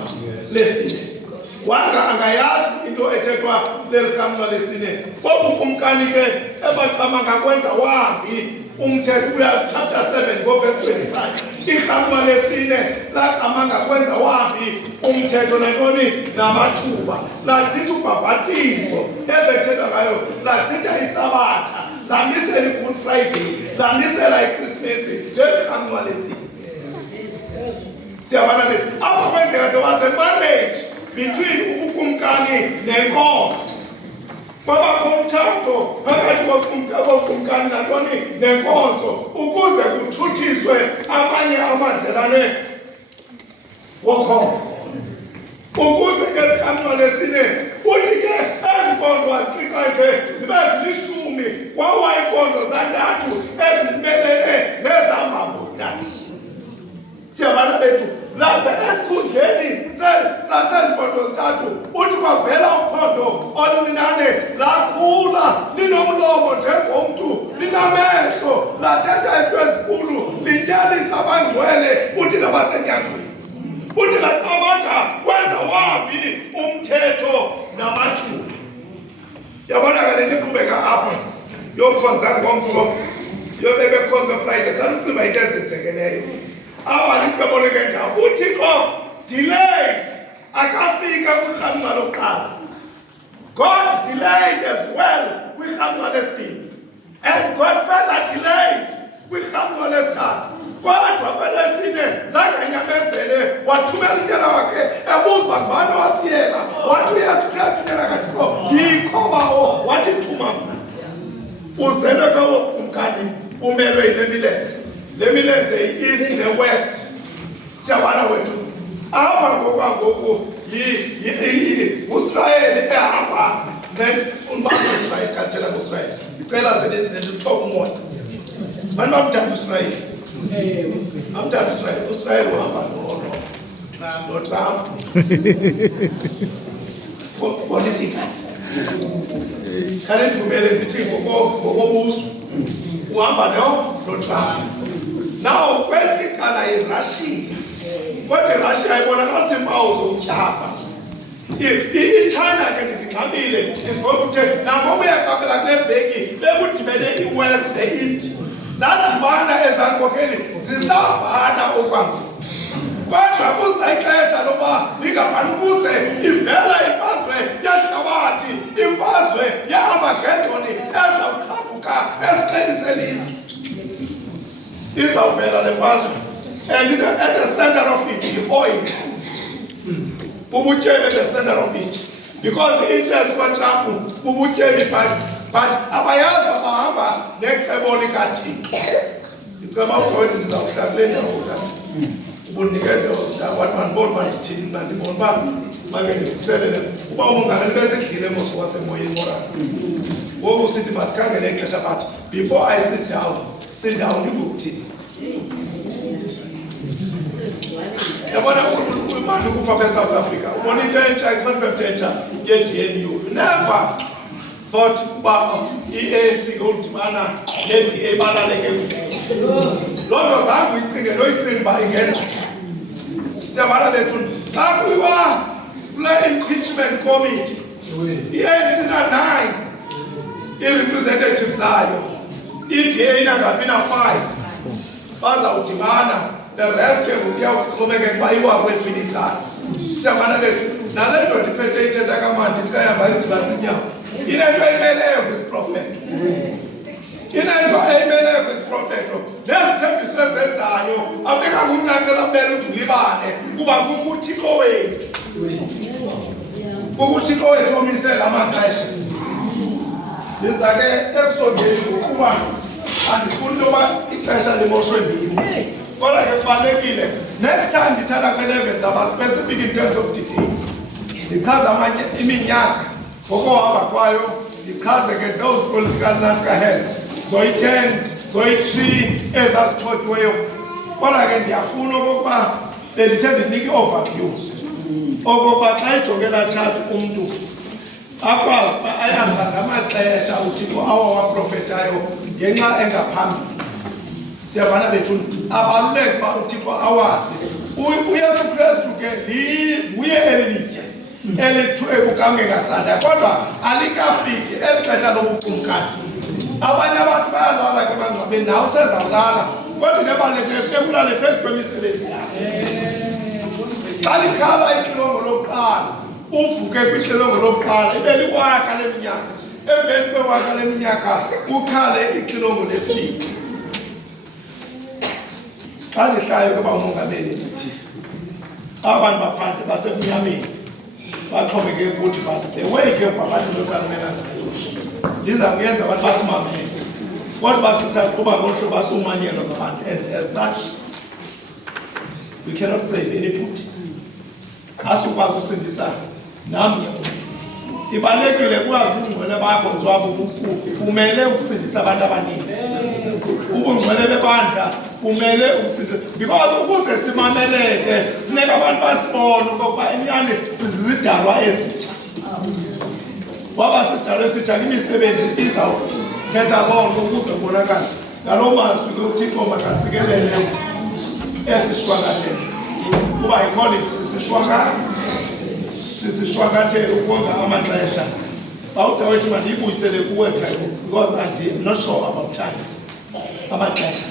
lesine angayazi into ethethwa leli rhamncwa lesine bobukumkani ke ebachama ngakwenza wambi umthetho kuya chapter 7 go verse 25 irhamncwa lesine lachama ngakwenza wambi umthetho nantoni namathuba lachitha ubhabhatizo ebethetha ngayo lachitha isabatha lamisela i-Good Friday lamisela iChristmas lelirhamncwa lesine. Siyabana bethu apha kwenzeka there was a marriage between ubukumkani nenkonzo kwabakho umtshato phakathi kobukumkani nantoni nenkonzo ukuze kuthuthiswe amanye amadlelane wokholo ukuze ke irhamncwa lesine uthi ke ezimpondo waziqiqa nje zibe zilishumi kwawa iimpondo zantathu ezimelele nezamabutatu. Siyabana bethu laze esikhundleni sasezimpondo zintathu uthi kwavela uphondo oluncinane lakhula linomlomo njengomntu linamehlo lathetha into ezinkulu linyalisa abangcwele uthi nabasenyangweni uthi lacamanga kwenza wambi umthetho namathuba. Yabona ke le nto iqhubeka apha yokhonza ngomso yobebekhonza Friday salucimba into ezenzekeleyo awaliceboleke ndawo uthixo delayed akafika kwirhamncwa lokuqala. God delayed as well kwirhamncwa lesibini and God further delayed kwirhamncwa lesithathu kodwa kwelesine zanganyamezele wathumela inyana wakhe ebuza ngubani wasiyela wathi uYesu Kristu unyana kaThixo ndiyikhobawo wathi thuma mna uzelwe kawo kumkani umelwe yile milenze. Le milenze yi-east ne-west. Siyabana wethu. Apha ngoku Israyeli ehamba umbamba Israyeli kathela ngosirayeli. Icela zethoba umoya. Mani bamthanda Israyeli. Amthanda Israyeli. Israyeli uhamba no-Trump. Political. Khale ndivumele ndithi ngokobuso uhamba no-Trump. Now when icala yiRussia, kodwa iRussia ibonakalisa iimpawu zokutyhafa. iChina ke ndidingxamile is going to take nangoku uyaqaphela kule veki bekudibene i-west ne-east zadibana ezankokeli zisavana okwangoku. Kodwa kuza ixesha loba lingabani ukuze ivela imfazwe yehlabathi, imfazwe ye-Armageddon ezawuqhamuka esixeni selizwe. Izawuvela le mfazwe and at the center of it, the oil. Bubutyebi at the center of it. Because the interest for Trump, bubutyebi but abayazi bahamba necebo likaThixo. Iceba uGod ndizawuhlakulela ngoku. Ubunikele abantu bandibona bandithini bandibona uba make ndikuselele uba umongameli besidlile moso wasemoyeni mora. Ngoku sithi masikhangele ixesha but before I sit down ukuthini. Yabona imali ukufa kweSouth Africa. Ubona into entsha iconcept entsha ye-GNU. Never thought uba i-ANC ngokudibana ne-DA balaleke kuqela. Loo nto zange uyicinge noyicinga uba ingenza. Siyabana bethu xa kuyiwa kule impeachment committee i-ANC na-9 i-representatives zayo, i-DA inangaphi na-5 bazawudibana. The rest ke kuyawuxhomekeka uba iwakweliphi icala. Siyabana bethu nale nto ndiphethe ithetha kamandi ndikayahamba idibanisa inyawo inento eyimeleyo kwisiprofeto. Inento eyimeleyo kwisiprofeto nezithembiso ezenzayo akunekanguncancela mele udulibane kuba kukuThixo wethu. KukuThixo wethu omisela amaxesha. Ndiza ke ekusondeni ngokuba andifuni into yoba ixesha limoshwe ndim. Kodwa ke kubalulekile next time ndithatha kwe-level zaba specific in terms of details. Ndichaze iminyaka ngokuhamba kwayo, ndichaze ke those political nazca heads zoyi-10 zoyi-3 ezazithotyiweyo. Kodwa ke ndiyafuna okokuba bendithe ndinike i-overview okokuba xa ijongela chart umntu akwazi uba ayahamba ngamaxesha uThixo awawaprofetayo ngenxa engaphambili. Siyabana bethu abaluleke uba uThixo awazi. uYesu Kristu ke nguye elilitye elithiwe ngasanda kodwa alikafiki eli xesha lobukumkani. Abanye abantu bayalala ke bangcwabeni nawe usezawulala kodwa into ebalulekileyo funeka ulale phezu kwemisebenzi yakhe. Xa likhala ixilongo lokuqala uvuke kwixilongo lokuqala ibe liwaka leminyaka, emveni kwewaka leminyaka kukhale ixilongo lesibini. Xa ndihlayo kuba umongameli ndithi abantu baphandle basemnyameni baxhomekeke kuthi but the way ke abantu besalumela ngayo ndiza kuyenza abantu basimamele kodwa sisaqhuba ngolu hlobo basumanyelwa ngabantu and as such we cannot save anybody. Asukwazi usindisa namnye umntu. Ibalulekile kwazi ubungcwele bakho nzwabo kumele ukusindisa abantu abaninzi. Ubungcwele bebandla kumele ukusindisa because ukuze simameleke funeka abantu basibone ukuba inyani sizizidalwa ezitsha. Waba sisidalwa esitsha imisebenzi izawukhetha loo nto ukuze kubonakale. Ngaloo mazwi ke uThixo makasikelele esishwankathelo kuba i-call it sisishwankathelo ukonga amaxesha. Bawudawethu mandiyibuyisele kuwe because I'm not sure about times. Amaxesha.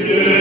Yes,